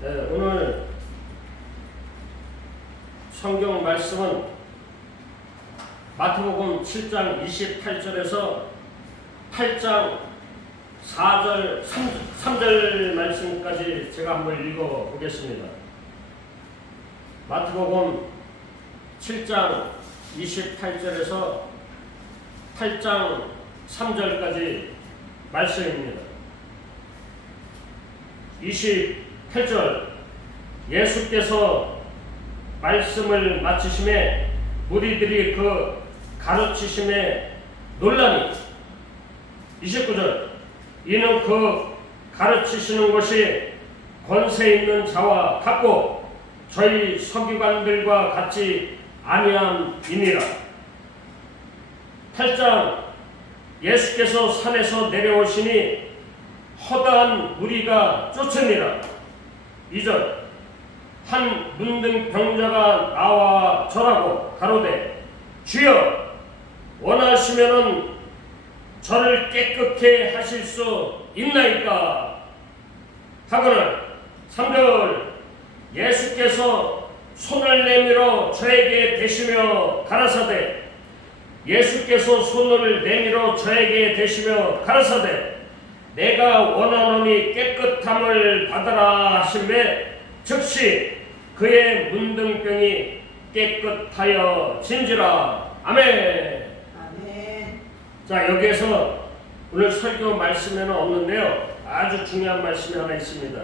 네, 오늘 성경 말씀은 마태복음 7장 28절에서 8장 4절, 3절 말씀까지 제가 한번 읽어 보겠습니다. 마태복음 7장 28절에서 8장 3절까지 말씀입니다. 28절 예수께서 말씀을 마치심에 무리들이 그 가르치심에 놀라니 29절 이는 그 가르치시는 것이 권세 있는 자와 같고 저희 서기관들과 같이 아니함이니라. 8장 예수께서 산에서 내려오시니 허다한 무리가 쫓으니라. 2절 한 문둥 병자가 나와 절하고 가로되 주여 원하시면은 저를 깨끗게 하실 수 있나이까 하거늘 3절 예수께서 손을 내밀어 저에게 대시며 가라사대 예수께서 손을 내밀어 저에게 대시며 가라사대 내가 원하노니 깨끗함을 받으라 하시매 즉시 그의 문둥병이 깨끗하여 진지라. 아멘. 아멘. 자, 여기에서 오늘 설교 말씀에는 없는데요, 아주 중요한 말씀이 하나 있습니다.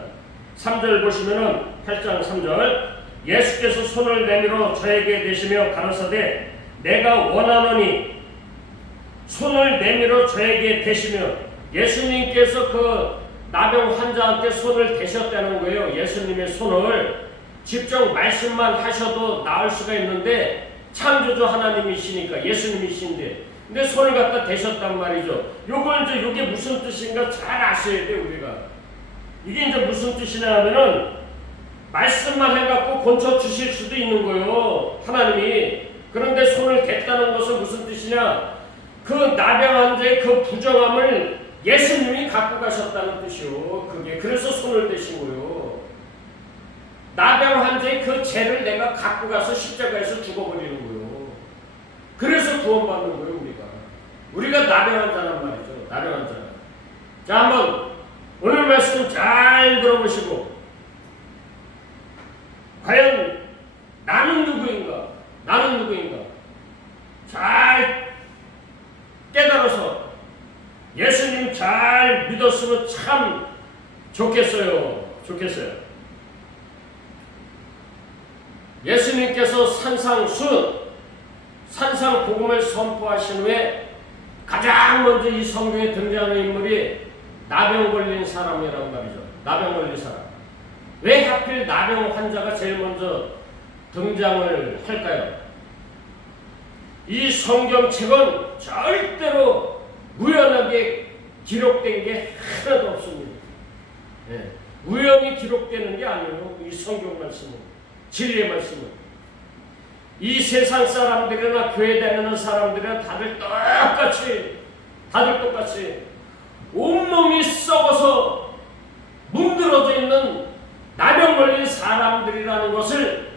3절 보시면은 8장 3절 예수께서 손을 내밀어 저에게 대시며 가라사대 내가 원하노니 손을 내밀어 저에게 대시며 예수님께서 그 나병 환자한테 손을 대셨다는 거예요. 예수님의 손을 직접 말씀만 하셔도 나을 수가 있는데 창조주 하나님이시니까 예수님이신데 근데 손을 갖다 대셨단 말이죠. 요게 무슨 뜻인가 잘 아셔야 돼요. 우리가 이게 이제 무슨 뜻이냐 하면은 말씀만 해갖고 고쳐 주실 수도 있는 거예요, 하나님이. 그런데 손을 댔다는 것은 무슨 뜻이냐, 그 나병 환자의 그 부정함을 예수님이 갖고 가셨다는 뜻이요. 그게 그래서 손을 대신 거예요. 나병 환자의 그 죄를 내가 갖고 가서 십자가에서 죽어버리는 거예요. 그래서 구원받는 거예요. 우리가 나병 환자란 말이죠. 나병 환자. 자, 한번 오늘 말씀 잘 들어보시고 과연 나는 누구인가? 나는 누구인가? 잘 깨달아서 예수님 잘 믿었으면 참 좋겠어요. 예수님께서 산상 복음을 선포하신 후에 가장 먼저 이 성경에 등장하는 인물이 나병 걸린 사람이란 말이죠. 나병 걸린 사람. 왜 하필 나병 환자가 제일 먼저 등장을 할까요? 이 성경책은 절대로 우연하게 기록된 게 하나도 없습니다. 네. 우연히 기록되는 게 아니에요. 이 성경 말씀은, 진리의 말씀은. 이 세상 사람들이나 교회 다니는 사람들은 다들 똑같이 온몸이 썩어서 문드러져 있는 나병 걸린 사람들이라는 것을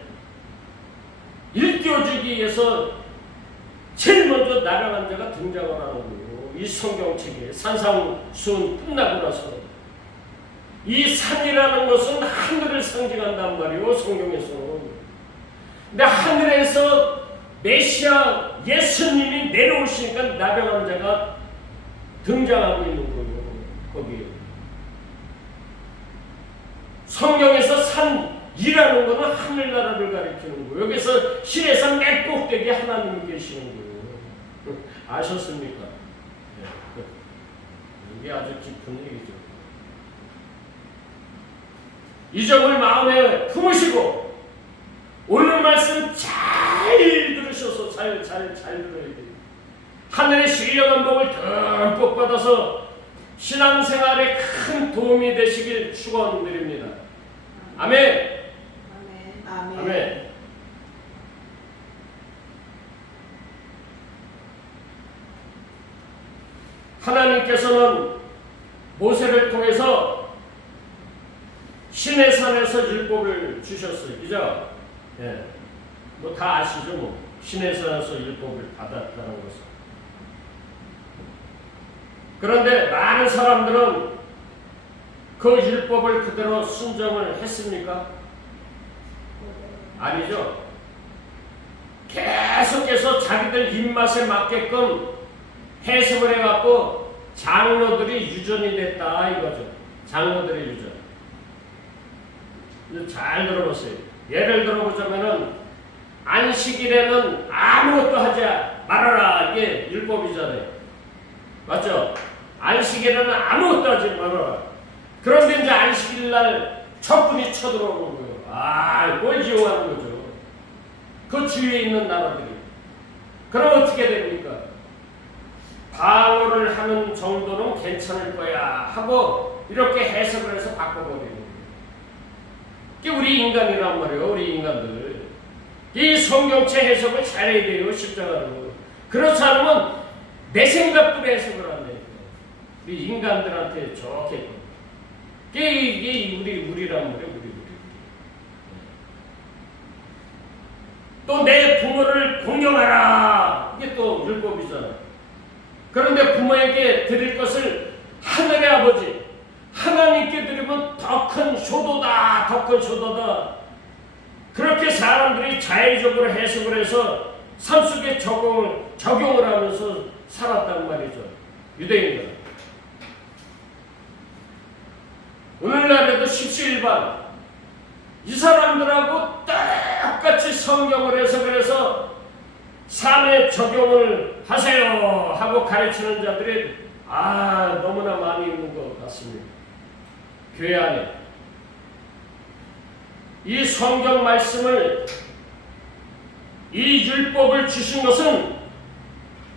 일깨워주기 위해서 제일 먼저 나병 환자가 등장을 하는 거예요. 이 성경책에 산상수훈 끝나고 나서 이 산이라는 것은 하늘을 상징한단 말이에요. 성경에서. 근데 하늘에서 메시아 예수님이 내려오시니까 나병 환자가 등장하고 있는 거예요. 거기에. 성경에서 산이라는 것은 하늘나라를 가리키는 거예요. 여기서 신에서 맨 꼭대기에 하나님이 계시는 거예요. 아셨습니까? 이게 아주 깊은 얘기죠. 이 점을 마음에 품으시고 오늘 말씀 잘 들으셔서 잘 들어야 돼요. 하늘의 신령한 복을 듬뿍 받아서 신앙생활에 큰 도움이 되시길 축원드립니다. 아멘. 아멘. 하나님께서는 모세를 통해서 신의 산에서 율법을 주셨어요. 그죠? 예. 뭐 다 아시죠? 뭐. 신의 산에서 율법을 받았다는 것을. 그런데 많은 사람들은 그 율법을 그대로 순종을 했습니까? 아니죠. 계속해서 자기들 입맛에 맞게끔 해석을 해갖고 장로들이 유전이 됐다 이거죠. 장로들의 유전. 잘 들어보세요. 예를 들어보자면은 안식일에는 아무것도 하지 말아라. 이게 율법이잖아요. 맞죠? 안식일에는 아무것도 하지 말아라. 그런데 이제 안식일날 첩분이 쳐들어오는 거예요. 아, 그걸 이용하는 거죠. 그 주위에 있는 나라들이. 그럼 어떻게 됩니까? 방어를 하는 정도는 괜찮을 거야 하고 이렇게 해석을 해서 바꿔버리는 거예요. 이게 우리 인간이란 말이에요. 우리 인간들. 이 성경체 해석을 잘해야 돼요. 십자가로. 그렇지 않으면 내 생각대로 해석을 한다니까. 우리 인간들한테 좋게. 이게 우리란 말이에요. 우리. 또 내 부모를 공경하라. 이게 또 율법이잖아요. 그런데 부모에게 드릴 것을 하늘의 아버지 하나님께 드리면 더 큰 효도다. 더 큰 효도다. 그렇게 사람들이 자의적으로 해석을 해서 삶 속에 적용을 하면서 살았단 말이죠. 유대인들. 오늘날에도 십시일반 이 사람들하고 똑같이 성경을 해석을 해서 삶에 적용을 하세요 하고 가르치는 자들이 너무나 많이 있는 것 같습니다. 교회 안에 이 성경 말씀을 이 율법을 주신 것은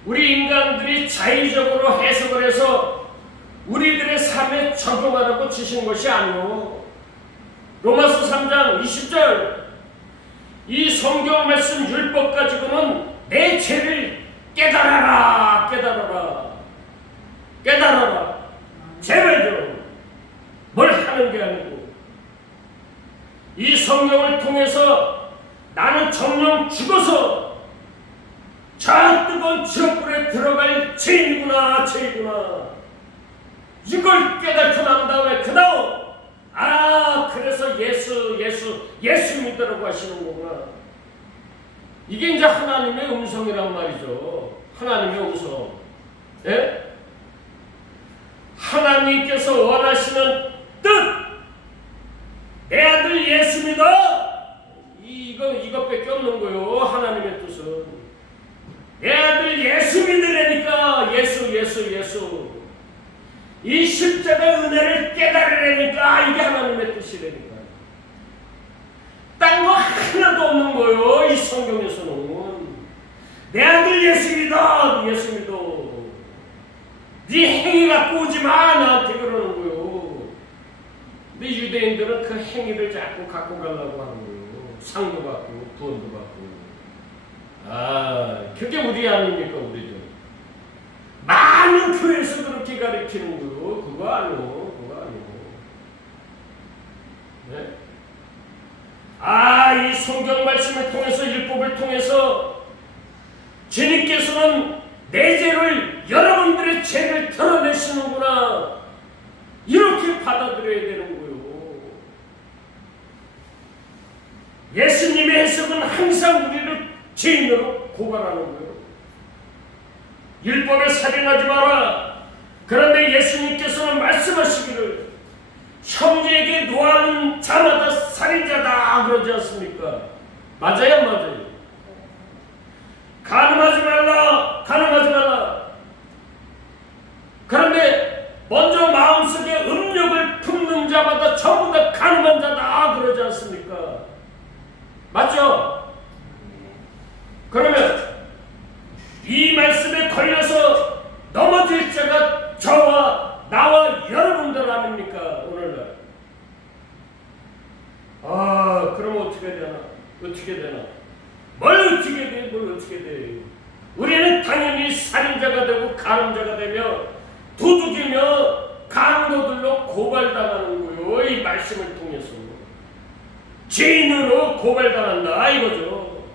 우리 인간들이 자의적으로 해석을 해서 우리들의 삶에 적용하라고 주신 것이 아니오. 로마서 3장 20절 이 성경 말씀 율법 가지고는 내 죄를 깨달아라. 제발 좀 뭘 하는 게 아니고 이 성경을 통해서 나는 정령 죽어서 저 뜨거운 지옥불에 들어갈 죄이구나. 이걸 깨닫고 난 다음에 그 다음 그래서 예수 믿으라고 하시는 거구나. 이게 이제 하나님의 음성이란 말이죠. 하나님의 음성. 예? 하나님께서 원하시는 뜻. 내 아들 예수 믿어. 이것밖에 없는 거요. 하나님의 뜻은. 내 아들 예수 믿으라니까. 예수. 이 십자가 은혜를 깨달으라니까. 이게 하나님의 뜻이라니까. 딴 거 하나도 없는 거요. 이 성경에서는. 내 아들 예수 믿어. 네 행위 갖고 오지 마. 나한테 그러는 거요. 근데 유대인들은 그 행위를 자꾸 갖고 가려고 하는 거요. 상도 받고 구원도 받고. 그게 우리 아닙니까? 우리들. 많은 교회에서 그렇게 가르치는 거요. 그거 아니고. 네? 이 성경 말씀을 통해서 율법을 통해서 주님께서는 내 죄를 여러분들의 죄를 털어내시는구나. 이렇게 받아들여야 되는 거요. 예수님의 해석은 항상 우리를 죄인으로 고발하는 거예요. 율법에 살인하지 마라. 그런데 예수님께서는 말씀하시기를 형제에게 노하는 자마다 살인자다 그러지 않습니까? 맞아요. 간음하지 말라. 그런데 먼저 마음속에 음욕을 품는 자마다 전부 다 간음한 자다 그러지 않습니까? 맞죠? 그러면 이 말씀에 걸려서 넘어질 자가 저와 나와 여러분들 아닙니까? 오늘날. 그럼 어떻게 되나? 뭘 어떻게 돼? 우리는 당연히 살인자가 되고 간음자가 되며 도둑이며 강도들로 고발당하는 거요. 거예요. 이 말씀을 통해서 죄인으로 고발당한다 이거죠.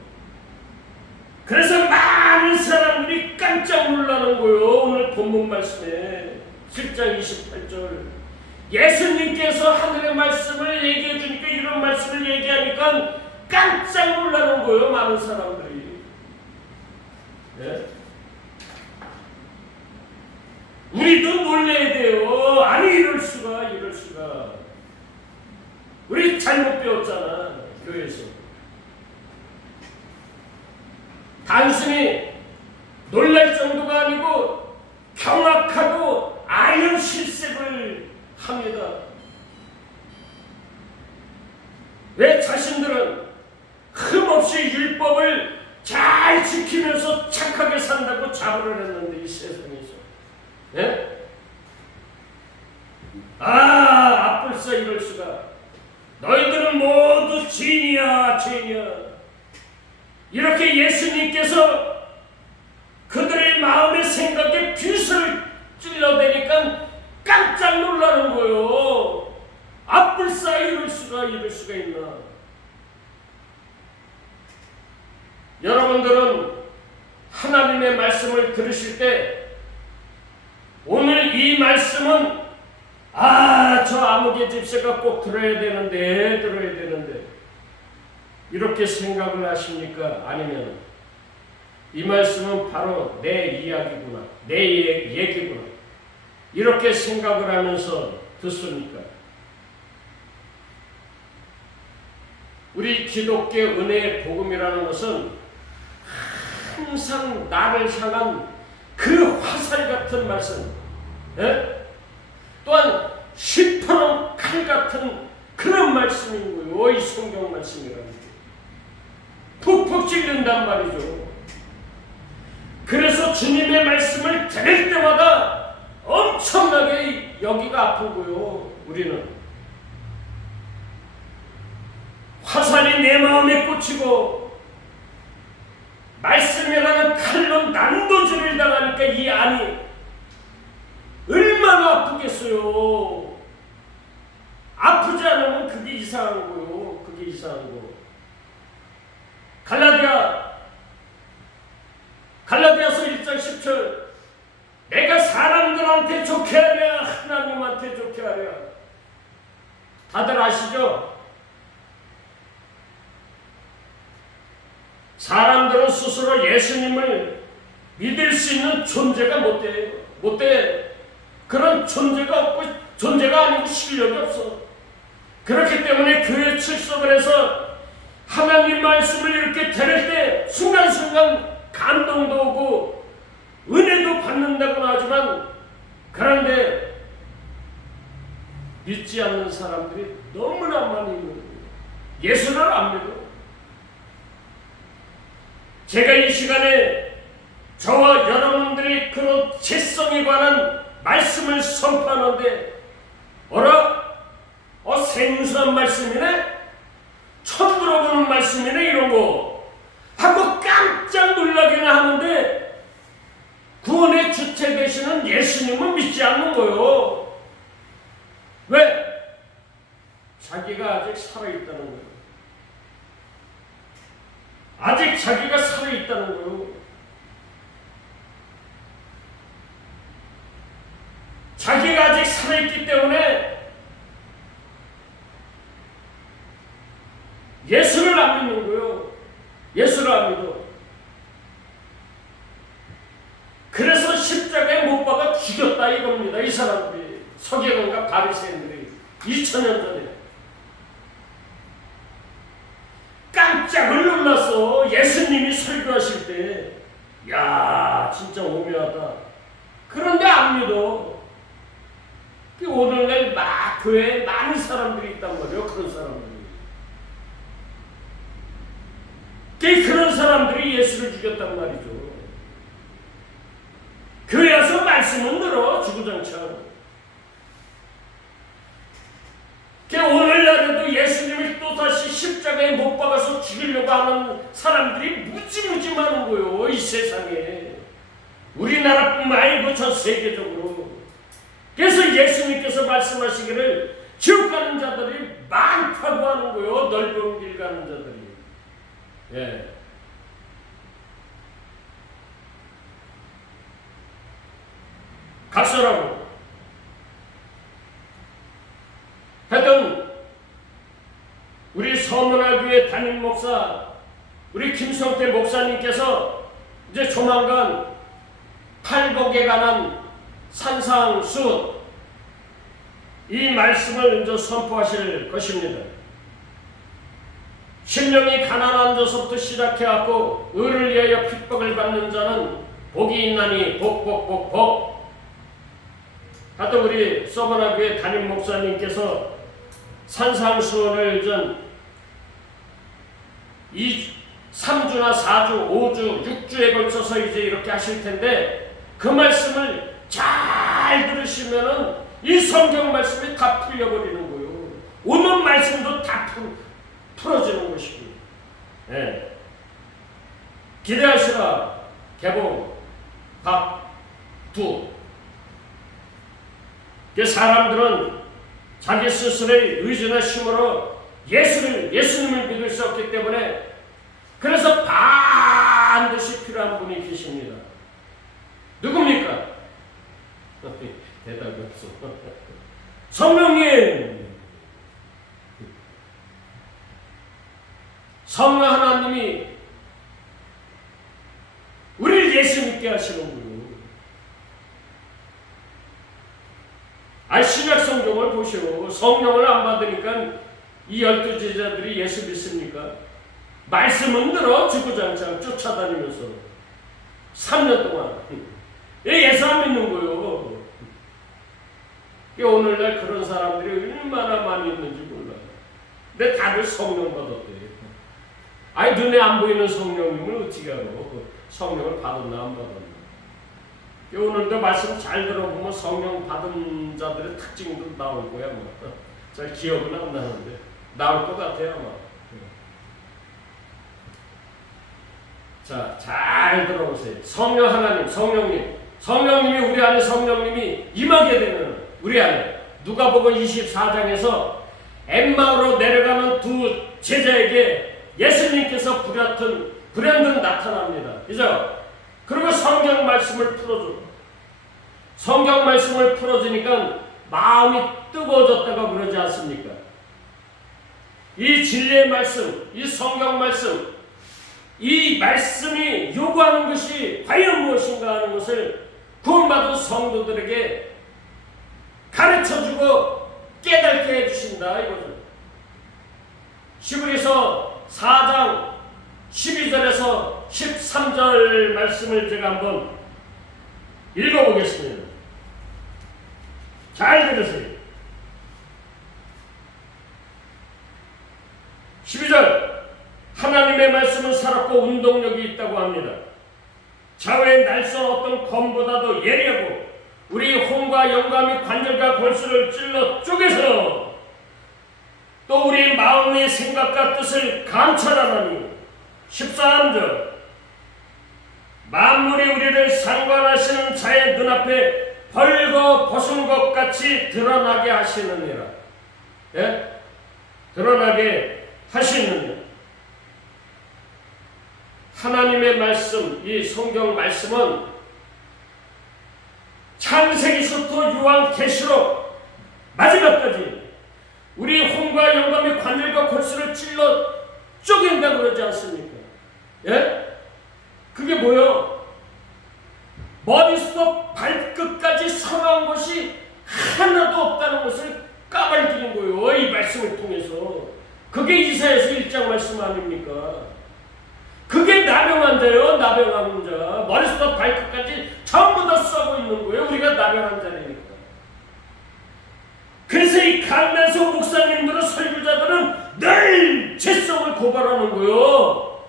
그래서 많은 사람들이 깜짝 놀라는 거예요. 오늘 본문 말씀에 7장 28절 예수님께서 하늘의 말씀을 얘기해 주니까 이런 말씀을 얘기하니까 깜짝 놀라는 거예요. 많은 사람들이. 네? 우리도 놀라야 돼요. 아니 이럴 수가. 우리 잘못 배웠잖아 교회에서. 단순히 놀랄 정도가 아니고 경악하고 아연 실색을 합니다. 왜 자신들은 흠없이 율법을 잘 지키면서 착하게 산다고 자부를 했는데 이 세상에서. 네? 앞불사 이럴 수가. 너희들은 모두 죄인이야. 이렇게 예수님께서 그들의 마음의 생각에 빗을 찔러대니까 깜짝 놀라는 거예요. 앞불사 이럴 수가 있나. 여러분들은 하나님의 말씀을 들으실 때 오늘 이 말씀은 저 아무개 집사가 꼭 들어야 되는데 이렇게 생각을 하십니까? 아니면 이 말씀은 바로 내 이야기구나, 내 얘기구나 이렇게 생각을 하면서 듣습니까? 우리 기독교 은혜의 복음이라는 것은 항상 나를 향한 그 화살 같은 말씀, 또한 시퍼런 칼 같은 그런 말씀인 거예요. 이 성경 말씀이라는 게 푹푹 찔린단 말이죠. 그래서 주님의 말씀을 들을 때마다 엄청나게 여기가 아프고요. 우리는 화살이 내 마음에 꽂히고 말씀이라는 칼로 난도질을 당하니까 이 안이 얼마나 아프겠어요. 아프지 않으면 그게 이상한 거요. 그게 이상한 거. 갈라디아서 1장 10절 내가 사람들한테 좋게 하랴 하나님한테 좋게 하랴. 다들 아시죠? 사람들은 스스로 예수님을 믿을 수 있는 존재가 못 돼. 그런 존재가 없고 존재가 아니고 실력이 없어. 그렇기 때문에 교회에 출석을 해서 하나님 말씀을 이렇게 들을 때 순간순간 감동도 오고 은혜도 받는다고는 하지만 그런데 믿지 않는 사람들이 너무나 많이 있는 거예요. 예수를 안 믿어. 제가 이 시간에 저와 여러분들이 그런 죄성에 관한 말씀을 선포하는데 생소한 말씀이네? 처음 들어보는 말씀이네 이런 거 하고 깜짝 놀라기는 하는데 구원의 주체 되시는 예수님은 믿지 않는 거예요. 왜? 자기가 아직 살아있다는 거예요. 아직 자기가 살아있다는 거예요. 자기가 아직 살아있기 때문에 예수를 안 믿는 거예요. 예수를 안 믿어. 그래서 십자가에 못 박아 죽였다 이겁니다. 이 사람들이 서기관과 바리새인들이 2000년 전에 깜짝을 놀랐어. 예수님이 설교하실 때 야 진짜 오묘하다. 그런데 안 믿어. 오늘날 막 교회에 많은 사람들이 있단 말이에요. 그런 사람들이. 그런 사람들이 예수를 죽였단 말이죠. 교회 와서 말씀은 들어 주구장창. 오늘날에도 예수님을 또다시 십자가에 못 박아서 죽이려고 하는 사람들이 무지무지 많은 거예요. 이 세상에. 우리나라뿐만 아니고 전 세계적으로. 그래서 예수님께서 말씀하시기를 지옥 가는 자들이 많다고 하는 거예요. 넓은 길 가는 자들이. 예. 각설하고. 하여튼 우리 서문화교회 담임 목사 우리 김성태 목사님께서 이제 조만간 팔복에 관한 산상수 이 말씀을 이제 선포하실 것입니다. 심령이 가난한 데서부터 시작해갖고 의를 위하여 핍박을 받는 자는 복이 있나니 복. 하여튼 우리 서문화교회 담임 목사님께서 산상수원을 전 3주나 4주, 5주, 6주에 걸쳐서 이제 이렇게 하실 텐데 그 말씀을 잘 들으시면은 이 성경 말씀이 다 풀려버리는 거예요. 오늘 말씀도 다 풀어지는 것이고. 예. 기대하시라. 개봉 박두. 사람들은 자기 스스로의 의지나 힘으로 예수님을 믿을 수 없기 때문에 그래서 반드시 필요한 분이 계십니다. 누굽니까? 대답이 없어. 성령님! 성령 하나님이 우리를 예수 믿게 하시는 거예요. 신약 성경을 보시오. 성령을 안 받으니까 이 12 제자들이 예수 믿습니까? 말씀은 들어 주구장창 쫓아다니면서 3년 동안 예수 안 믿는 거예요. 오늘날 그런 사람들이 얼마나 많이 있는지 몰라요. 근데 다들 성령 받았대. 눈에 안 보이는 성령님을 어떻게 알아? 성령을 받았나 안 받았나. 오늘도 말씀 잘 들어보면 성령 받은 자들의 특징도 나올 거야. 잘 기억은 안 나는데 나올 것 같아요 아마. 자, 잘 들어보세요. 성령 하나님, 성령님이 우리 안에 성령님이 임하게 되는 우리 안에 누가복음 24장에서 엠마오로 내려가는 두 제자에게 예수님께서 불현듯 나타납니다. 그죠? 그리고 성경 말씀을 풀어줘. 성경 말씀을 풀어주니까 마음이 뜨거워졌다고 그러지 않습니까? 이 진리의 말씀, 이 성경 말씀, 이 말씀이 요구하는 것이 과연 무엇인가 하는 것을 구원받은 성도들에게 가르쳐주고 깨닫게 해주신다 이거죠. 히브리서 4장 12절에서 13절 말씀을 제가 한번 읽어보겠습니다. 잘 들으세요. 12절 하나님의 말씀은 살았고 운동력이 있다고 합니다. 좌우의 날선 어떤 검보다도 예리하고 우리 혼과 영감이 관절과 골수를 찔러 쪼개서 또 우리 마음의 생각과 뜻을 감찰하나니 13절 만물이 우리를 상관하시는 자의 눈앞에 벌거 벗은 것 같이 드러나게 하시느니라. 예? 드러나게 하시느니라. 하나님의 말씀, 이 성경 말씀은 창세기부터 요한계시록 마지막까지 우리 혼과 영감의 관절과 골수를 찔러 쪼갠다고 그러지 않습니까? 예? 그게 뭐요? 머리부터 발끝까지 선한 것이 하나도 없다는 것을 까발리는 거예요. 이 말씀을 통해서. 그게 이사야서 1장 말씀 아닙니까? 그게 나병한 자예요. 나병한 자. 머리부터 발끝까지 전부 다 썩어 있는 거예요. 우리가 나병한 자니까. 그래서 이 강단서 목사님들은 설교자들은 늘 죄성을 고발하는 거예요.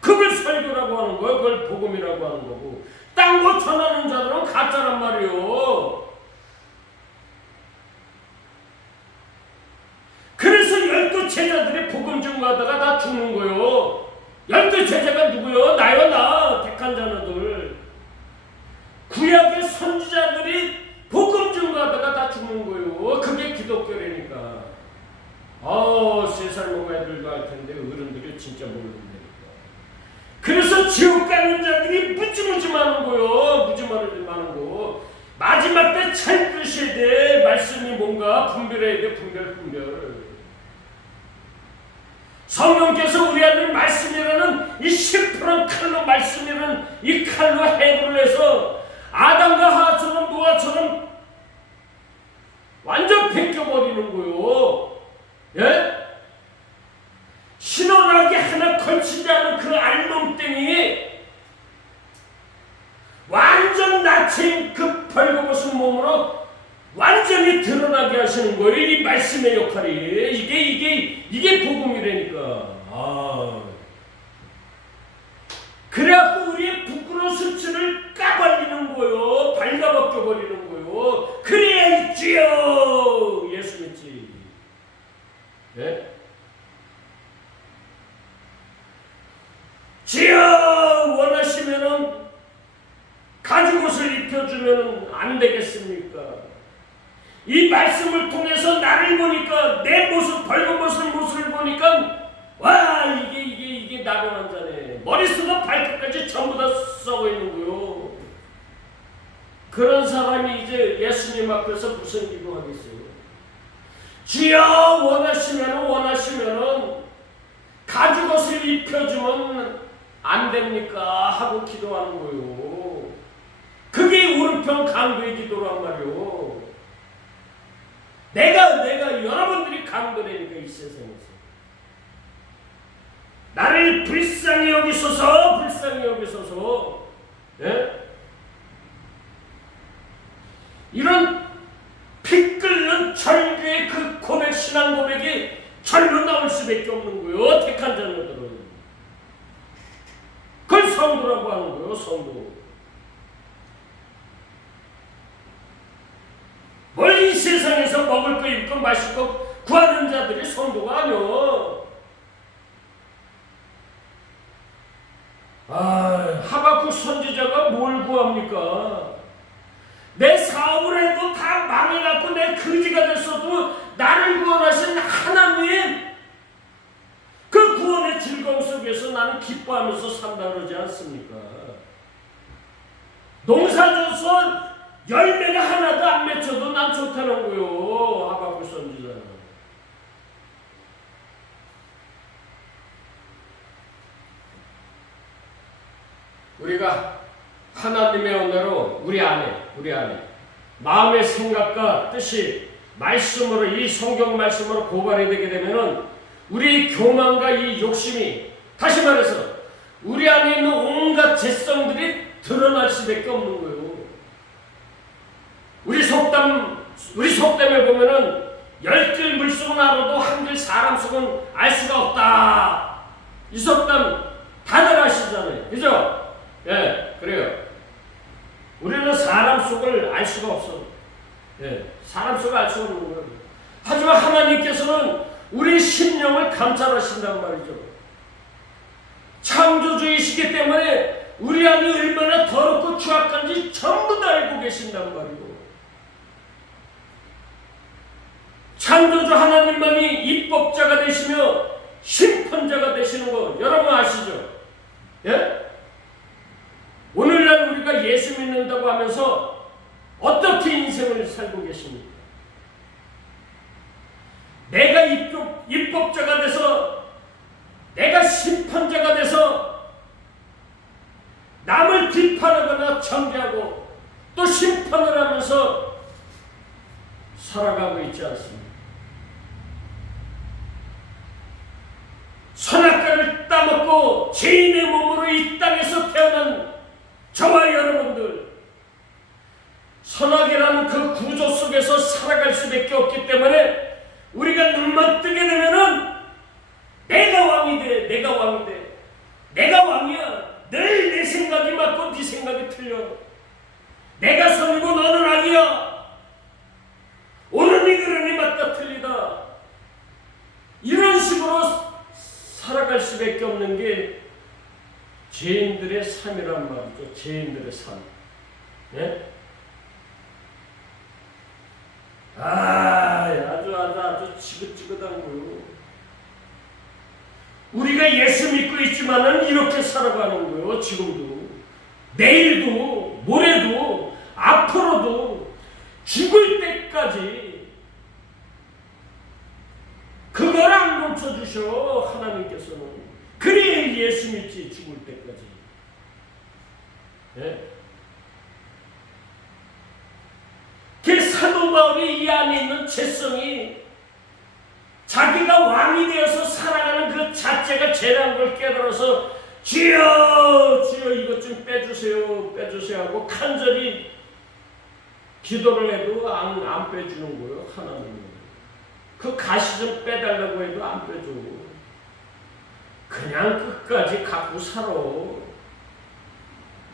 그걸 설교라고 하는 거예요. 그걸 복음이라고 하는 거고. 딴 거 전하는 자들은 가짜란 말이에요. 그래서 12 제자들이 복음 전하다가 다 죽는 거예요. 12 제자가 누구요? 나요, 나. 택한 자녀들. 구약의 선지자들이 복음 전하다가 다 죽는 거예요. 그게 기도 기독교라니까. 세살 먹은 애들도 할 텐데 어른들이 진짜 모르는다니까. 그래서 지옥 가는 자들이 무지무지 많은 거요. 무지무지 많은 거. 마지막 때 잘 들으셔야 돼. 말씀이 뭔가 분별해야 돼. 분별. 성령께서 우리 안에 말씀이라는 이 시퍼런 칼로, 말씀이라는 이 칼로 해부를 해서 아담과 하와처럼 노아처럼 완전 벗겨버리는 거요. 예? 신혼하게 하나 걸치지 않은 그 알몸땡이 완전 나체인 그 벌거벗은 몸으로 완전히 드러나게 하시는 거예요. 이 말씀의 역할이. 이게 복음이라니까. 그래갖고 우리의 부끄러운 수치를 까발리는 거요. 발가벗겨버리는 거요. 그래야 있지요. 예수 믿지. 네? 지어 원하시면은 가죽 옷을 입혀주면 안 되겠습니까? 이 말씀을 통해서 나를 보니까, 내 모습, 벌거벗은 모습을 보니까, 와, 이게 나병한 자네. 머리부터 발끝까지 전부 다 썩어 있는 거요. 그런 사람이 이제 예수님 앞에서 무슨 기도하겠어요? 주여 원하시면은 가죽 옷을 입혀주면 안 됩니까? 하고 기도하는 거요. 그게 우르평 강도의 기도란 말이요. 내가 여러분들이 강도라니까, 이 세상에서. 나를 불쌍히 여기소서. 예? 이런 피 끓는 절규의 그 고백, 신앙 고백이 절로 나올 수밖에 없는 거예요. 택한 자녀들은. 그걸 성도라고 하는 거예요. 성도. 뭘 이 세상에서 먹을 거, 입고 마실 거 구하는 자들이 성도가 아니오. 하박국 선지자가 뭘 구합니까? 내 사업을 해도 다 망해갖고 내 거지가 됐어도 나를 구원하신 하나님, 그 구원의 즐거움 속에서 나는 기뻐하면서 산다 그러지 않습니까? 농사져서 열매가 하나도 안 맺혀도 난 좋다는 거요. 하박국 선지자는. 우리가 하나님의 은혜로 우리 안에 마음의 생각과 뜻이 말씀으로, 이 성경 말씀으로 고발이 되게 되면은 우리 교만과 이 욕심이, 다시 말해서 우리 안에 있는 온갖 죄성들이 드러날 수밖에 없는 거예요. 우리 속담에 보면은 10길 물속은 알아도 한길 사람 속은 알 수가 없다. 이 속담 다들 아시잖아요. 그죠? 예, 그래요. 우리는 사람 속을 알 수가 없어. 예, 사람 속을 알 수가 없는 거예요. 하지만 하나님께서는 우리 심령을 감찰하신단 말이죠. 창조주이시기 때문에 우리 안이 얼마나 더럽고 추악한지 전부 다 알고 계신단 말이고, 창조주 하나님만이 입법자가 되시며 심판자가 되시는 거 여러분 아시죠? 예? 오늘날 우리가 예수 믿는다고 하면서 어떻게 인생을 살고 계십니까? 내가 입법자가 돼서, 내가 심판자가 돼서 남을 비판하거나 정죄하고 또 심판을 하면서 살아가고 있지 않습니까? 선악과를 따먹고 죄인의 몸으로 이 땅에서 태어난 저와 여러분들, 선악이라는 그 구조 속에서 살아갈 수밖에 없기 때문에 우리가 눈만 뜨게 되면은 내가 왕이 돼, 내가 왕이야. 늘 내 생각이 맞고 네 생각이 틀려. 내가 선이고 너는 악이야. 옳으니 그러니 맞다 틀리다. 이런 식으로 살아갈 수밖에 없는 게 죄인들의 삶이란 말이죠. 죄인들의 삶. 예? 아주 아주 지긋지긋한 거요. 우리가 예수 믿고 있지만은 이렇게 살아가는 거요. 지금도, 내일도, 모레도, 앞으로도 죽을 때까지 그걸 안 멈춰주셔 하나님께서는. 그래야 예수 믿지, 죽을 때까지. 예? 그 사도 바울이 이 안에 있는 죄성이 자기가 왕이 되어서 살아가는 그 자체가 죄라는 걸 깨달아서 주여 주여 이것 좀 빼주세요 빼주세요 하고 간절히 기도를 해도 안 빼주는 거예요. 하나님은 그 가시 좀 빼달라고 해도 안 빼줘. 그냥 끝까지 갖고 살아.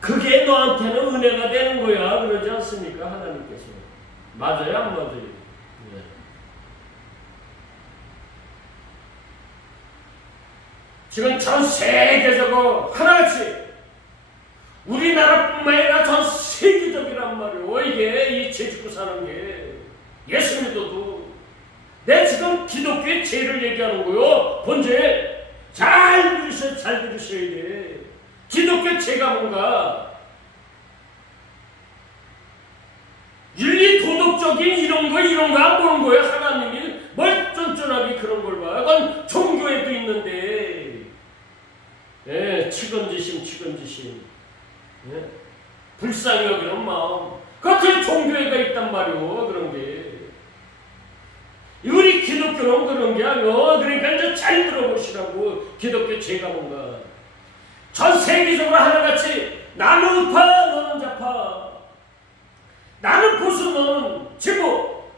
그게 너한테는 은혜가 되는 거야. 그러지 않습니까? 하나님께서. 맞아요? 안 맞아요? 네. 지금 전 세계적으로 하나같이 우리나라뿐만 아니라 전 세계적이란 말이에요. 이게 이 죄짓고 사는 게. 예수 믿어도 내 지금 기독교의 죄를 얘기하는 거요. 본질 잘 들으셔야 돼. 기독교 죄가 뭔가 윤리 도덕적인 이런 거 안 보는 거예요. 하나님이 멀쩡쫀쫀하게 그런 걸 봐. 그건 종교에도 있는데, 예, 치근지심, 예, 불쌍히 여기는 마음. 그렇게 종교에가 있단 말이오. 그런 게. 우리 기독교는 그런 게 아니오. 그러니까 이제 잘 들어보시라고. 기독교 죄가 뭔가. 전 세계적으로 하나같이 나는 우파 너는 좌파, 나는 보수 너는 진보,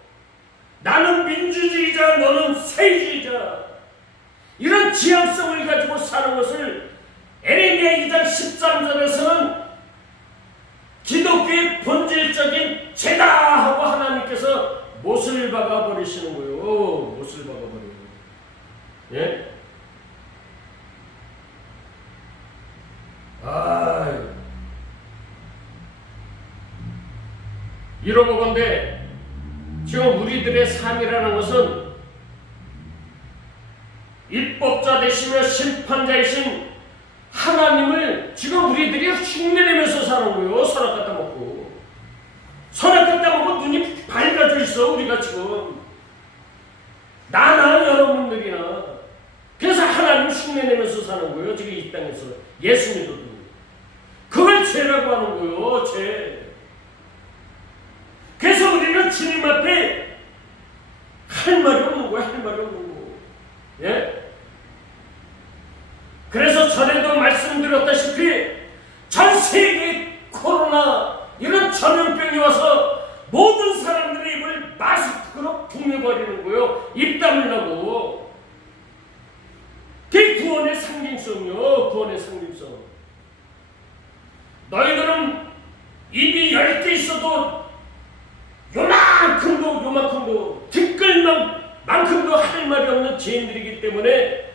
나는 민주주의자 너는 사회주의자, 이런 지향성을 가지고 사는 것을 에레미야 2장 13절에서는 기독교의 본질적인 죄다 하고 하나님께서 못을 박아버리시는 거예요. 못을 박아버리는 거예요. 예? 이러보건대 지금 우리들의 삶이라는 것은 입법자 되시며 심판자이신 하나님을 지금 우리들이 흉내내면서 사는 거예요. 선악 갖다 먹고. 선악 갖다 먹고 눈이 밝아져 있어. 우리가 지금. 나나 여러분들이나. 그래서 하나님을 흉내내면서 사는 거예요. 지금 이 땅에서. 예수 믿어도. 그걸 죄라고 하는 거예요. 죄. 그래서 우리는 주님 앞에 할 말이 없는 거야. 할 말이 없는 거. 예? 그래서 전에도 말씀드렸다시피 전 세계 코로나 이런 전염병이 와서 모든 사람들의 입을 마스크로 붕여버리는 거예요. 입 다물라고. 그게 구원의 상징성이요. 구원의 상징성. 너희들은 입이 10개 있어도 요만큼도 뒷글만큼도 할 말이 없는 죄인들이기 때문에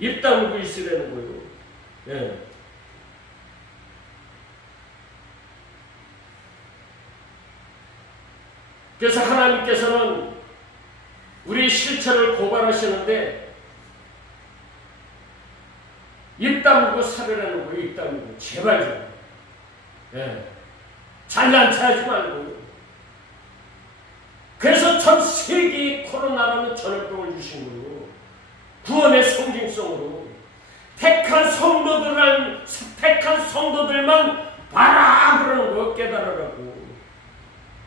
입 다물고 있으라는 거예요. 예. 그래서 하나님께서는 우리 실체를 고발하시는데 입 다물고 살으라는 거예요. 입 다물고. 제발 좀. 예. 잘난 체하지 말고. 그래서 전 세계에 코로나라는 전염병을 주신 거예요. 구원의 상징성으로. 택한 성도들만 봐라 그러는 거 깨달으라고.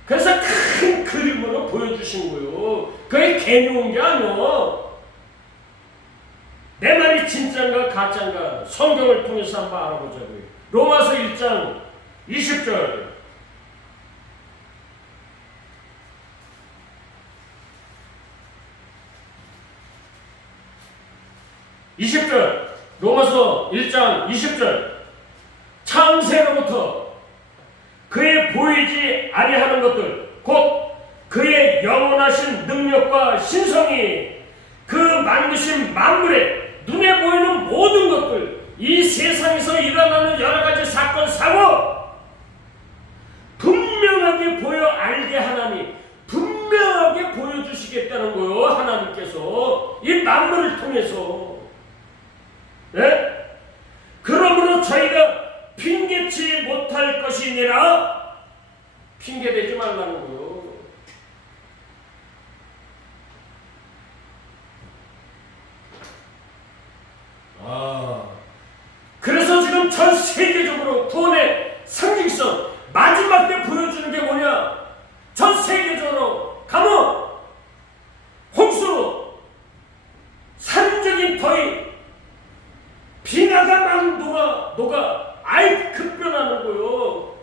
그래서 큰 그림으로 보여주신 거예요. 그게 괜히 온 게 아니오. 내 말이 진짜인가 가짜인가 성경을 통해서 한번 알아보자고요. 로마서 1장 20절. 20절, 로마서 1장 20절. 창세로부터 그의 보이지 아니하는 것들 곧 그의 영원하신 능력과 신성이 그 만드신 만물에 눈에 보이는 모든 것들, 이 세상에서 일어나는 여러 가지 사건 사고 분명하게 보여 알게 하나니, 분명하게 주시겠다는 거요. 하나님께서 이 만물을 통해서. 네? 그러므로 저희가 핑계치 못할 것이니라. 핑계대지 말라는 거요. 그래서 지금 전 세계적으로 구원의 상징성 마지막 때 보여주는 게 뭐냐? 전 세계적으로 가뭄, 홍수, 산적인 더위, 빙하가 막 녹아 아예 급변하는 거요.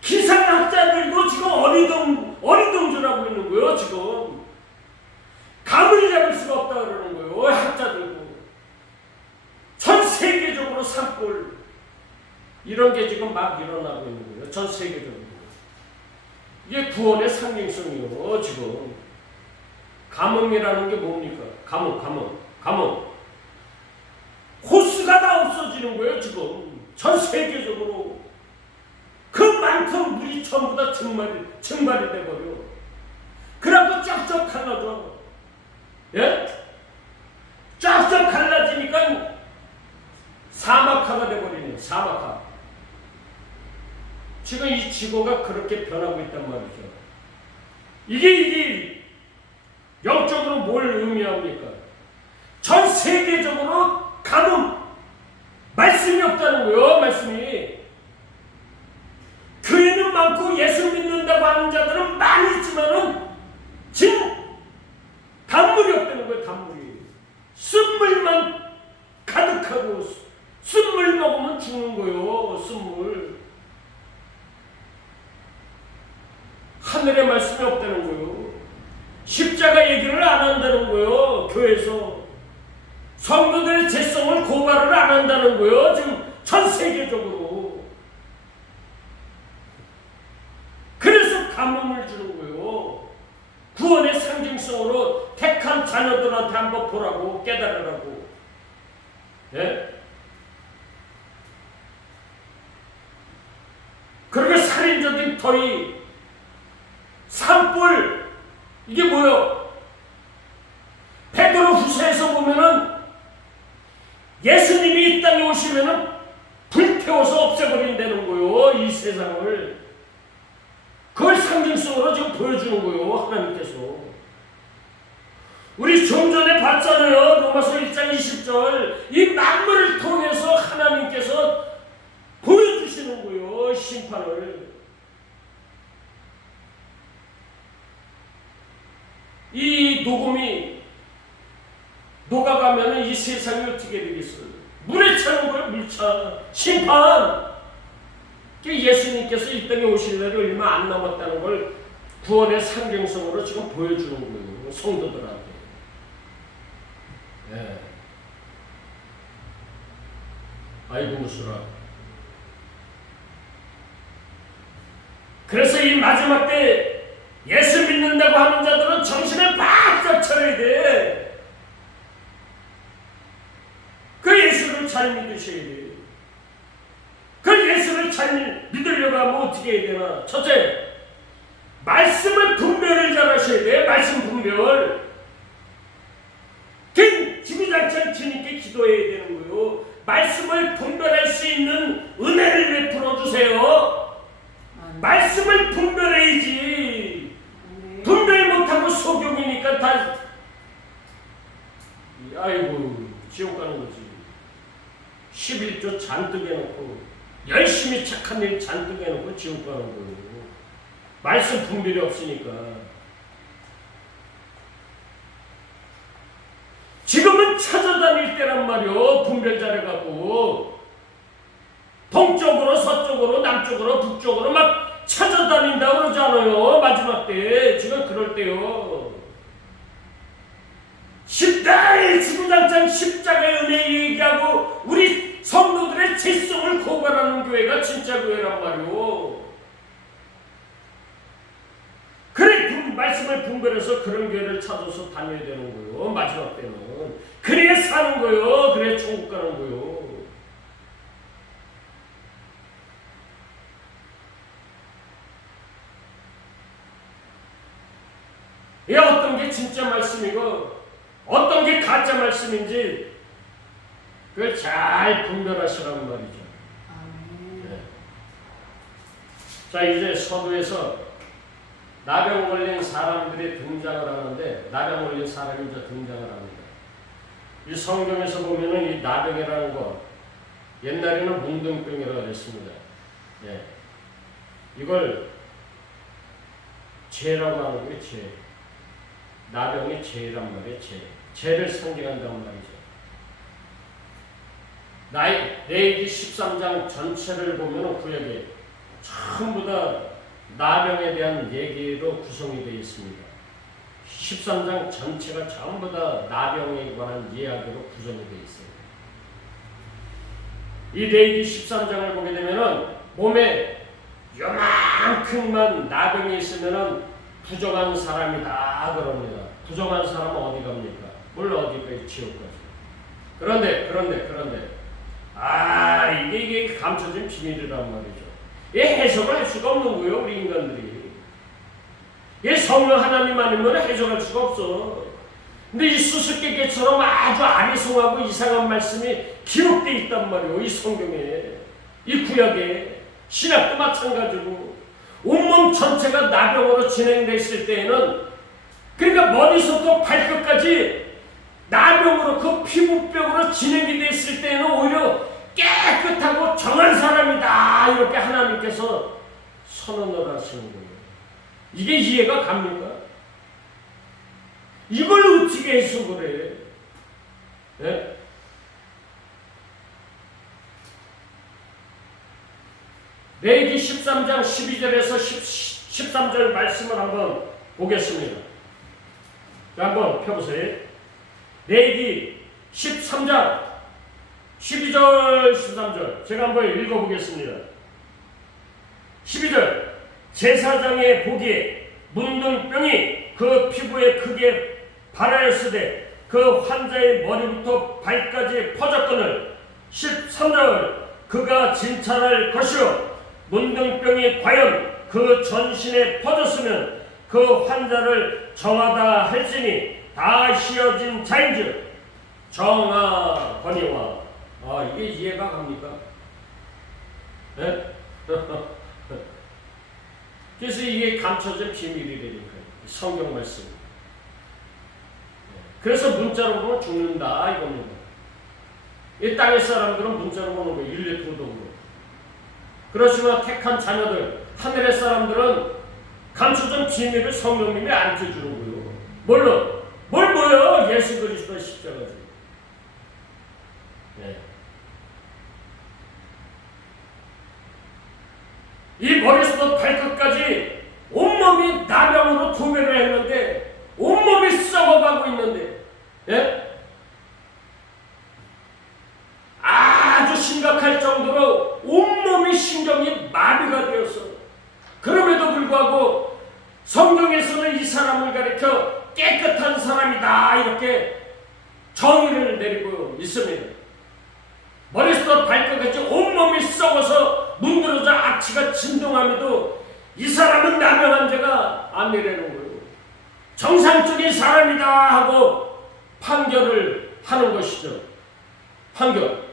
기상학자들도 지금 어리둥절하고 있는 거요. 지금 감을 잡을 수가 없다 그러는 거요. 학자들도 전 세계적으로 산불 이런 게 지금 막 일어나고 있는 거예요. 전 세계적으로. 이게 구원의 상징성이요. 지금 가뭄이라는 게 뭡니까? 가뭄. 호수가 다 없어지는 거예요. 지금 전 세계적으로 그만큼 물이 전부 다 증발이 돼버려. 그래갖고 쫙쫙 갈라져. 예? 쫙쫙 갈라지니까 사막화가 돼버리네. 사막화. 지금 이 지구가 그렇게 변하고 있단 말이죠. 이게 영적으로 뭘 의미합니까? 전 세계적으로 가뭄, 말씀이 없다는 거예요. 말씀이. 교회는 많고 예수 믿는다고 하는 자들은 많이 있지만은 단물이 없다는 거예요. 단물이. 쓴물만 가득하고 쓴물 먹으면 죽는 거예요. 쓴물. 하늘의 말씀이 없다는 거예요. 십자가 얘기를 안 한다는 거예요. 교회에서. 성도들의 죄성을 고발을 안 한다는 거예요. 지금 전 세계적으로. 그래서 가뭄을 주는 거예요. 구원의 상징성으로 택한 자녀들한테 한번 보라고, 깨달으라고. 예? 그리고 살인적인 더위, 산불, 이게 뭐예요? 베드로 후서에서 보면은 예수님이 이 땅에 오시면은 불태워서 없애버린다는 거요. 이 세상을. 그걸 상징성으로 지금 보여주는 거요. 하나님께서. 우리 좀 전에 봤잖아요. 로마서 1장 20절. 이 만물을 통해서 하나님께서 보여주시는 거요. 심판을. 이 녹음이 녹아가면 이 세상이 어떻게 되겠어요? 물에 차는 거예요. 물차. 심판. 예수님께서 이 땅에 오실 날이 얼마 안 남았다는 걸 구원의 상징성으로 지금 보여주는 거예요. 성도들한테. 네. 아이고 무수라. 그래서 이 마지막 때 예수 믿는다고 하는 자들은 정신을 바짝 차려야 돼. 그 예수를 잘 믿으셔야 돼. 그 예수를 잘 믿으려고 하면 어떻게 해야 되나? 첫째, 말씀을 분별을 잘 하셔야 돼. 말씀 분별. 지구장창 주님께 기도해야 되는 거예요. 말씀을 분별할 수 있는 은혜를 베풀어 주세요. 말씀을 분별해야지. 분별 못하고 소경이니까 다 아이고 지옥 가는 거지. 11조 잔뜩 해놓고 열심히 착한 일 잔뜩 해놓고 지옥 가는 거예요. 말씀 분별이 없으니까. 지금은 찾아다닐 때란 말이요. 분별 잘해갖고 동쪽으로 서쪽으로 남쪽으로 북쪽으로 막 찾아다닌다 그러잖아요. 마지막 때. 지금 그럴 때요. 지구장창 십자가의 은혜 얘기하고 우리 성도들의 죄성을 고발하는 교회가 진짜 교회란 말이요. 그래 말씀을 분별해서 그런 교회를 찾아서 다녀야 되는 거요. 마지막 때는. 그래야 사는 거요. 그래야 천국 가는 거요. 어떤 게 진짜 말씀이고 어떤 게 가짜 말씀인지 그걸 잘 분별하시라는 말이죠. 네. 자, 이제 서두에서 나병 걸린 사람들이 등장을 하는데 나병 걸린 사람이 이제 등장을 합니다. 이 성경에서 보면은 이 나병이라는 것 옛날에는 뭉둥병이라고 했습니다. 예. 이걸 죄라고 하는 거예요. 죄. 나병이 죄란 말이에요. 죄. 죄를 상징한다는 말이죠. 레위기 13장 전체를 보면 구약에 전부 다 나병에 대한 얘기로 구성이 되어 있습니다. 13장 전체가 전부 다 나병에 관한 이야기로 구성이 되어 있어요. 이 레위기 13장을 보게 되면은 몸에 요만큼만 나병이 있으면은 부정한 사람이다 그럽니다. 부정한 사람은 어디 갑니까? 물론 어디까지? 지옥까지. 그런데 이게 감춰진 비밀이란 말이죠. 이 해석을 할 수가 없는 거예요, 우리 인간들이. 이 성령 하나님 아니면 해석할 수가 없어. 근데 이 수수께끼처럼 아주 아리송하고 이상한 말씀이 기록되어 있단 말이에요. 이 성경에, 이 구약에. 신약도 마찬가지고 온몸 전체가 나병으로 진행됐을 때에는 그러니까 머리부터 발끝까지 나병으로 그 피부병으로 진행이 됐을 때에는 오히려 깨끗하고 정한 사람이다 이렇게 하나님께서 선언을 하시는 거예요. 이게 이해가 갑니까? 이걸 어떻게 해석을 해? 네? 레위기 13장 12절에서 13절 말씀을 한번 보겠습니다. 한번 펴보세요. 레위기 13장 12절 13절 제가 한번 읽어보겠습니다. 12절 제사장의 보기에 문둥병이 그 피부에 크게 발하였으되 그 환자의 머리부터 발까지 퍼졌거늘 13절 그가 진찰할 것이요 문둥병이 과연 그 전신에 퍼졌으면 그 환자를 정하다 할지니 다 휘어진 자인즉 정하거니와. 이게 이해가 갑니까? 네? 그래서 이게 감춰진 비밀이 되니까요. 성경 말씀. 그래서 문자로 보면 죽는다 이겁니다. 이 땅의 사람들은 문자로 보는 거예요. 일례토독으로. 그렇지만 택한 자녀들, 하늘의 사람들은 감춰진 비밀을 성령님이 알려주는 거예요. 뭘로? 뭘 뭐요? 예수 그리스도의 십자가죠. 네. 이 머리부터 발끝까지 온몸이 나병으로 도배를 했는데 온몸이 썩어가고 있는데 아주 심각할 정도로 온몸이 신경이 마비가 되었어. 그럼에도 불구하고 성경에서는 이 사람을 가리켜 깨끗한 사람이다 이렇게 정의를 내리고 있습니다. 머리부터 발끝까지 온몸이 썩어서 문드러져 악취가 진동함에도 이 사람은 나병 환자가 아니라는 거예요. 정상적인 사람이다 하고 판결을 하는 것이죠. 판결.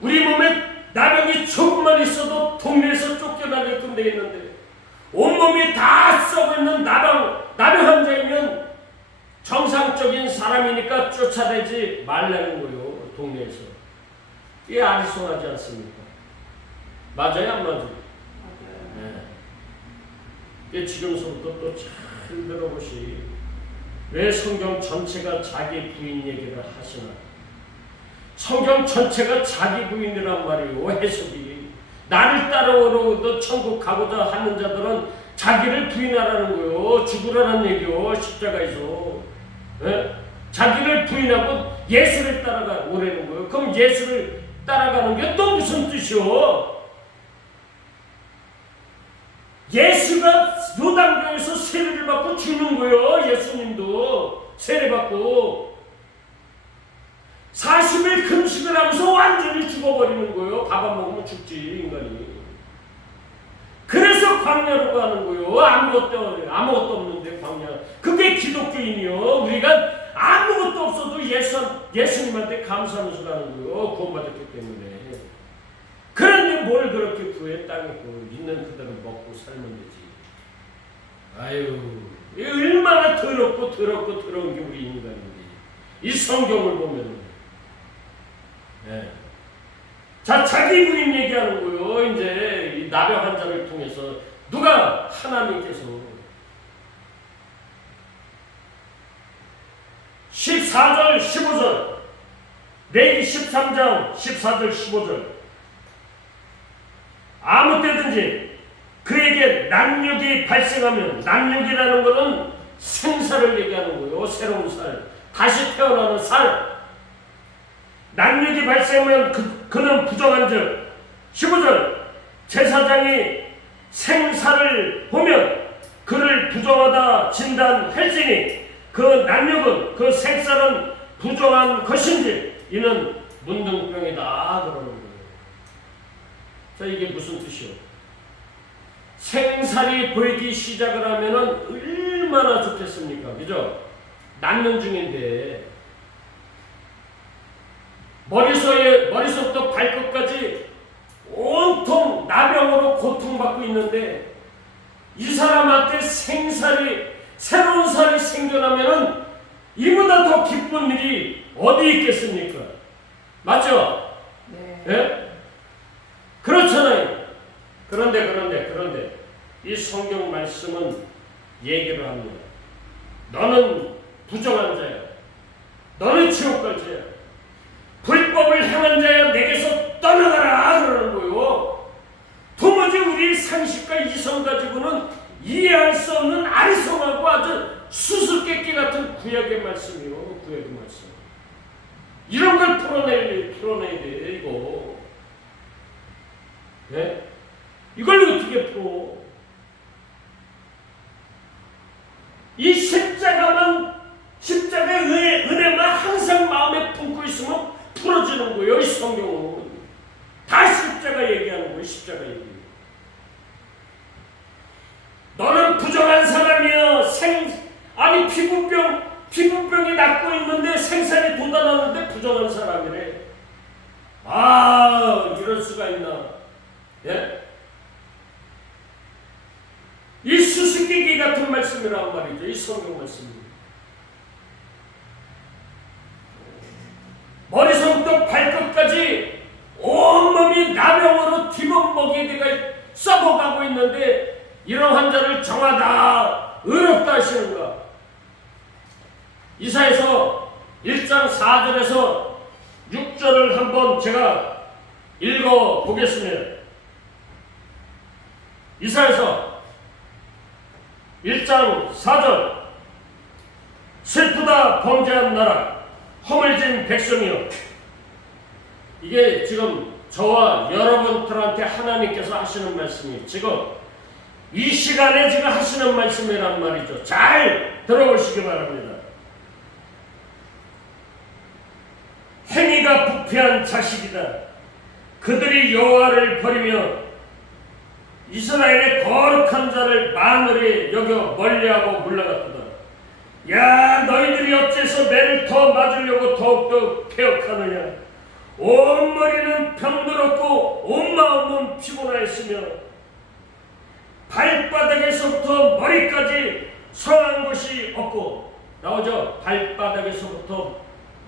우리 몸에 나병이 조금만 있어도 동네에서 쫓겨나게끔 되겠는데 온몸이 다 썩어있는 나병 환자이면 정상적인 사람이니까 쫓아내지 말라는 거예요. 동네에서. 이게 아리송하지 않습니까? 맞아요? 안 맞아요? 네. 이게 지금서부터 또 잘 들어보시. 왜 성경 전체가 자기 부인 얘기를 하시나? 성경 전체가 자기 부인이란 말이에요. 해석이. 나를 따라오러 천국 가고자 하는 자들은 자기를 부인하라는 거예요. 죽으라는 얘기요. 십자가에서. 네? 자기를 부인하고 예수를 따라가 오라는 거예요. 그럼 예수를 따라가는 게 또 무슨 뜻이요? 예수가 요단강에서 세례를 받고 죽는 거예요. 예수님도 세례받고 40일 금식을 하면서 완전히 죽어버리는 거예요. 밥 안 먹으면 죽지 인간이. 그래서 광야로 가는 거예요. 아무것도 없는데 광야. 그게 기독교인이요. 우리가 아무것도 없어도 예수님한테 감사하면서 가는 거요. 구원받았기 때문에. 그런데 뭘 그렇게 구해? 땅에 있는 그대로 먹고 살면 되지. 아유, 얼마나 더럽고 더러운 게 우리 인간인데. 이 성경을 보면. 네. 자, 자기 부인 얘기하는 거요. 이제 이 나병 환자를 통해서 누가 하나님께서 14절 15절 레위기 13장 14절 15절 아무 때든지 그에게 난육이 발생하면, 난육이라는 것은 생사를 얘기하는 거예요. 새로운 살, 다시 태어나는 살. 난육이 발생하면 그는 부정한즉 15절 제사장이 생사를 보면 그를 부정하다 진단할지니 그 난육은, 그 생살은 부정한 것인지 이는 문둥병이다 그러는 거예요. 자, 이게 무슨 뜻이요? 생살이 보이기 시작을 하면은 얼마나 좋겠습니까? 그죠? 낳는 중인데 머리속부터 발끝까지 온통 나병으로 고통받고 있는데 이 사람한테 새로운 살이 생겨나면은 이보다 더 기쁜 일이 어디 있겠습니까? 맞죠? 네. 예? 그렇잖아요. 그런데 이 성경 말씀은 얘기를 합니다. 너는 부정한 자야. 너는 지옥 갈 자야. 불법을 행한 자야, 내게서 떠나가라 그러는 거요. 도무지 우리 상식과 이성 가지고는 이해할 수 없는 아리송하고 아주 수수께끼 같은 구약의 말씀이요. 구약의 말씀. 이런 걸 풀어내야 돼, 이거. 네? 이걸 어떻게 풀어? 이 십자가의 은혜만 항상 마음에 품고 있으면 풀어지는 거예요. 이 성경은 다 십자가 얘기하는 거예요. 십자가 얘기. 너는 부정한 사람이여. 피부병이 낫고 있는데 생살이 돋아나는데 부정한 사람이래. 아, 이럴 수가 있나? 예? 이 수수께끼 같은 말씀이란 말이죠. 이 성경 말씀입니다. 머리서부터 발끝까지 온몸이 나병으로 뒤범벅이가 썩어가고 있는데 이런 환자를 정하다, 의롭다 하시는가? 이사야서 1장 4절에서 6절을 한번 제가 읽어보겠습니다. 이사야서 1장 4절 슬프다 범죄한 나라 허물진 백성이여. 이게 지금 저와 여러분들한테 하나님께서 하시는 말씀이에요. 지금 이 시간에 지금 하시는 말씀이란 말이죠. 잘 들어보시기 바랍니다. 행위가 부패한 자식이다. 그들이 여호와를 버리며 이스라엘의 거룩한 자를 만월에 여겨 멀리하고 물러갔도다. 야, 너희들이 어째서 매를 더 맞으려고 더욱더 개혁하느냐? 온 머리는 병들었고 온 마음은 피곤하였으며 발바닥에서부터 머리까지 성한 곳이 없고. 나오죠? 발바닥에서부터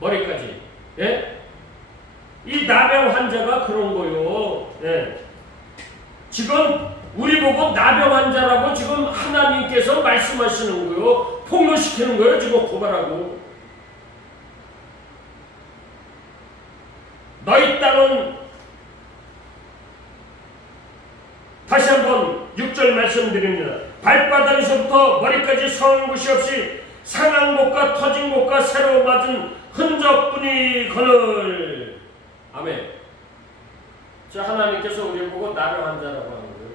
머리까지. 예? 이 나병 환자가 그런 거요. 예. 지금 우리 보고 나병 환자라고 지금 하나님께서 말씀하시는 거요. 폭로시키는 거예요. 지금 고발하고. 너희 땅은, 다시 한번 6절 말씀드립니다. 발바닥에서부터 머리까지 성한 곳이 없이 상한 곳과 터진 곳과 새로 맞은 흔적뿐이거늘. 아멘. 자, 하나님께서 우리를 보고 나병 환자라고 하는 거예요.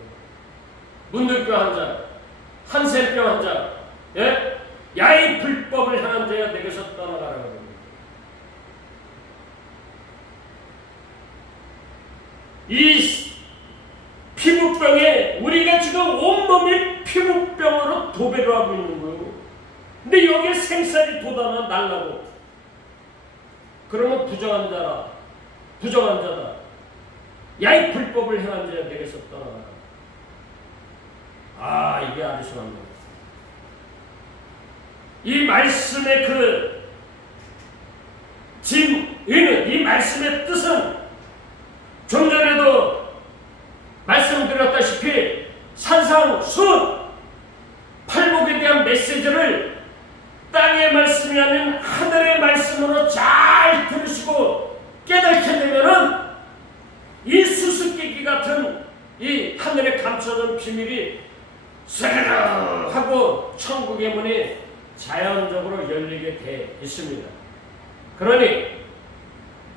문둥병 환자, 한센병 환자, 예? 야이 불법을 행한 자야, 내게서 떠나가라고 하는 거예요. 이 피부병에 우리가 지금 온몸이 하나로 도배를 하고 있는 거예요. 근데 여기에 생살이 돋아나 날라고. 그러면 부정한 자라, 부정한 자다. 야, 이 불법을 행한 자야 내게서 떠나가라. 아, 이게 아주 심합니다. 이 말씀의 그 진의는, 이 말씀의 뜻은 좀 전에도 말씀드렸다시피 산상수훈 팔복에 대한 메시지를 땅의 말씀이 아닌 하늘의 말씀으로 잘 들으시고 깨닫게 되면은 이 수수께끼 같은 이 하늘에 감춰진 비밀이 스르르 하고 천국의 문이 자연적으로 열리게 돼 있습니다. 그러니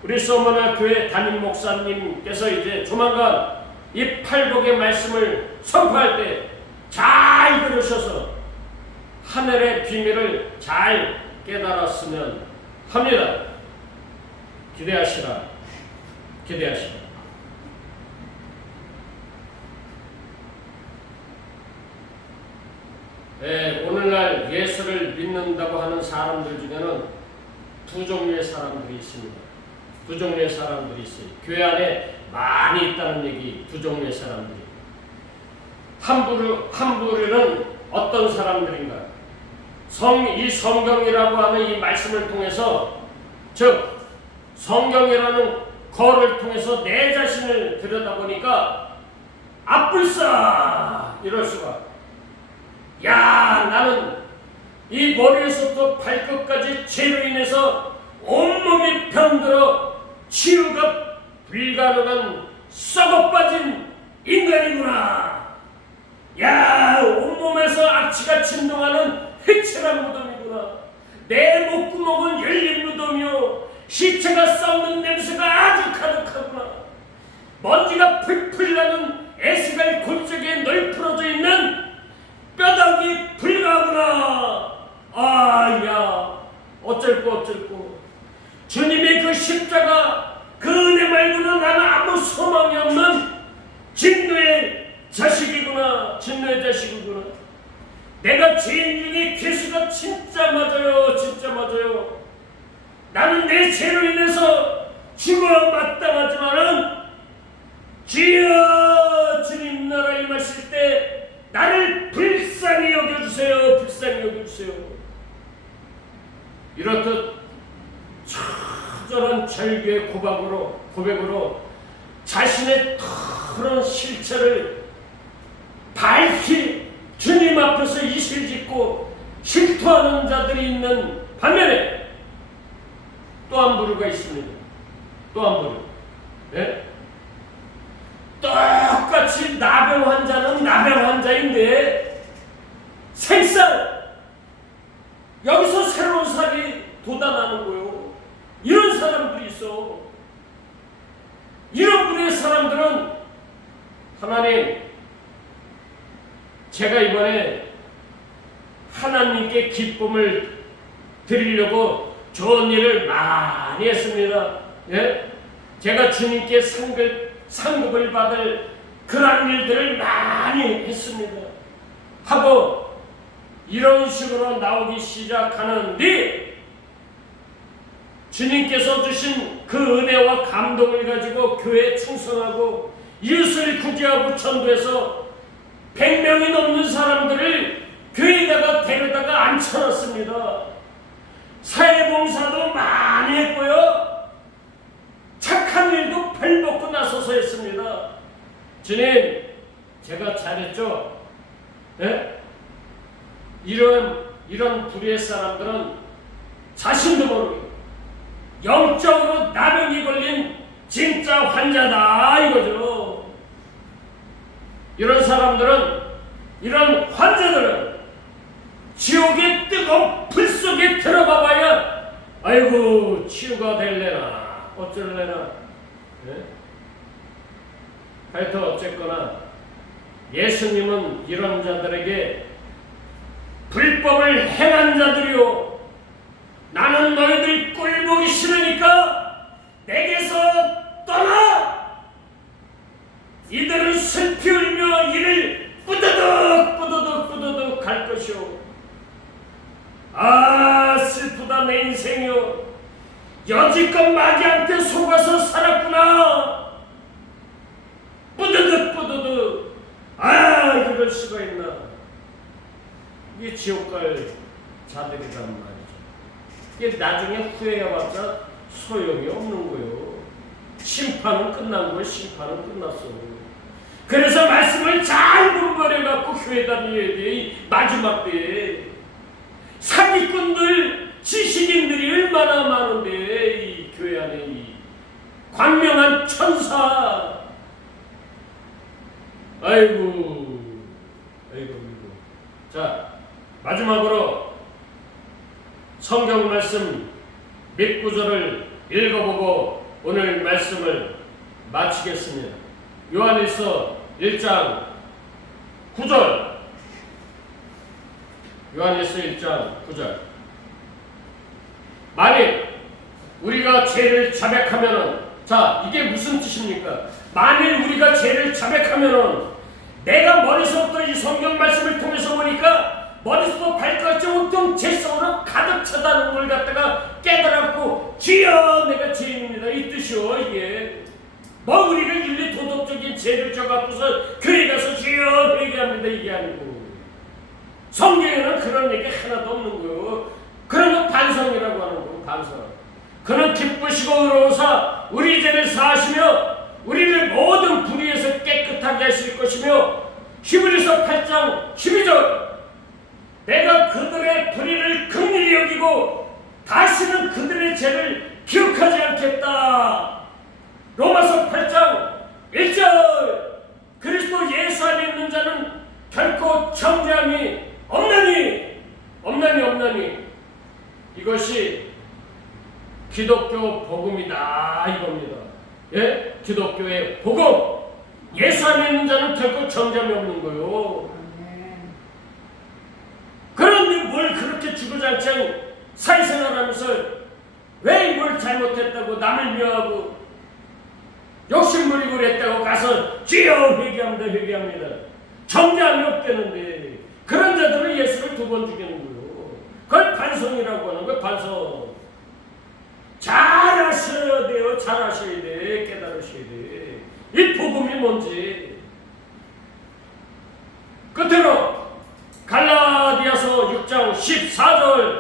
우리 소머나 교회 담임 목사님께서 이제 조만간 이 팔복의 말씀을 선포할 때 잘 들으셔서 하늘의 비밀을 잘 깨달았으면 합니다. 기대하시라. 기대하시라. 네, 오늘날 예수를 믿는다고 하는 사람들 중에는 두 종류의 사람들이 있습니다. 두 종류의 사람들이 있어요. 교회 안에 많이 있다는 얘기, 두 종류의 사람들이. 한 부류는 어떤 사람들인가? 이 성경이라고 하는 이 말씀을 통해서, 즉 성경이라는 거를 통해서 내 자신을 들여다보니까 아뿔싸 이럴 수가. 야, 나는 이 머리에서부터 발끝까지 죄로 인해서 온몸이 병들어 치유가 불가능한 썩어빠진 인간이구나. 야, 온몸에서 악취가 진동하는 해체란 무덤이구나. 내 목구멍은 열린 무덤이요, 시체가 썩는 냄새가 아주 가득하구나. 먼지가 풀풀 나는 에스갈 골짜기에 널브러져 있는 뼈다귀 불가구나. 아, 야, 어쩔꼬. 주님의 그 십자가, 그 은혜 말고는 나는 아무 소망이 없는 진노의 자식이구나. 진노의 자식이구나. 내가 죄인 중에 괴수가 진짜 맞아요. 진짜 맞아요. 나는 내 죄로 인해서 죽어 마땅하지만은 주여, 주님 나라 임하실 때 나를 불쌍히 여겨주세요. 불쌍히 여겨주세요. 이렇듯 처절한 절규의 고백으로 자신의 그런 실체를 밝히 주님 앞에서 이실짓고 실토하는 자들이 있는 반면에 또 한 부류가 있습니다. 또 한 부류. 네? 똑같이 나병 환자는 나병 환자인데 생살 여기서 새로운 살이 돋아나는 거예요. 이런 사람들이 있어. 이런 부류의 사람들은 하나님, 제가 이번에 하나님께 기쁨을 드리려고 좋은 일을 많이 했습니다. 예? 제가 주님께 상급을 받을 그런 일들을 많이 했습니다. 하고 이런 식으로 나오기 시작하는데 주님께서 주신 그 은혜와 감동을 가지고 교회에 충성하고 이웃을 구제하고 전도해서 100명이 넘는 사람들을 교회에다가 데려다가 앉혀놨습니다. 사회봉사도 많이 했고요, 착한 일도 벌먹고 나서서 했습니다. 주님, 제가 잘했죠? 네? 이런 부류의 사람들은 자신도 모르고 영적으로 나병이 걸린 진짜 환자다 이거죠. 이런 사람들은, 이런 환자들은 지옥의 뜨거운 불 속에 들어가 봐야 아이고 치유가 될래나 어쩔래나. 네? 하여튼 어쨌거나 예수님은 이런 자들에게 불법을 행한 자들이요, 나는 너희들 꼴보기 싫으니까 내게서 떠나. 이들은 슬피 울며 이를 뿌드득 갈 것이 여지껏 마귀한테 속아서 살았구나. 뿌드득 이럴 수가 있나. 이게 지옥 갈 자들이란 말이죠. 이게 나중에 후회해봤자 소용이 없는 거예요. 심판은 끝난 거예요. 심판은 끝났어. 그래서 말씀을 잘 공부해갖고 교회 다녀야 돼. 이 마지막 때에 사기꾼들, 지식인들이 얼마나 많은데 이 교회 안에 이 광명한 천사. 아이고. 자, 마지막으로 성경 말씀 몇 구절을 읽어보고 오늘 말씀을 마치겠습니다. 요한일서 1장 9절. 요한일서 1장 9절. 만일 우리가 죄를 자백하면은, 자, 이게 무슨 뜻입니까? 만일 우리가 죄를 자백하면은, 내가 머리서부터 이 성경 말씀을 통해서 보니까 머리서부터 발까지 온통 죄성으로 가득 차다는 걸 갖다가 깨달았고, 주여 내가 죄인입니다 이 뜻이요. 이게 뭐 우리가 윤리 도덕적인 죄를 져갖고서 교회 가서 주여 회개합니다 이게 아니고, 성경에는 그런 얘기 하나도 없는 거예요. 그런 거 반성이라고 하는 거예요. 반성. 그는 기쁘시고 의로우사 우리 죄를 사하시며 우리를 모든 불의에서 깨끗하게 하실 것이며, 히브리서 8장 12절. 내가 그들의 불의를 긍휼히 여기고 다시는 그들의 죄를 기억하지 않겠다. 로마서 8장 1절. 그리스도 예수 안에 있는 자는 결코 정죄함이 없나니 이것이 기독교 복음이다 이겁니다. 예? 기독교의 복음. 예수 안에 있는 자는 결코 정죄함이 없는 거요. 그런데 뭘 그렇게 주구장창 사회생활하면서 왜 뭘 잘못했다고 남을 미워하고 욕심부리고 그랬다고 가서 주여 회개합니다. 정죄함이 없다는데 그런 자들은 예수를 2번 죽이는 거예요. 그걸 반성이라고 하는 거예요. 반성. 잘하셔야 돼요. 잘하셔야 돼. 깨달으셔야 돼. 이 복음이 뭔지. 끝으로 갈라디아서 6장 14절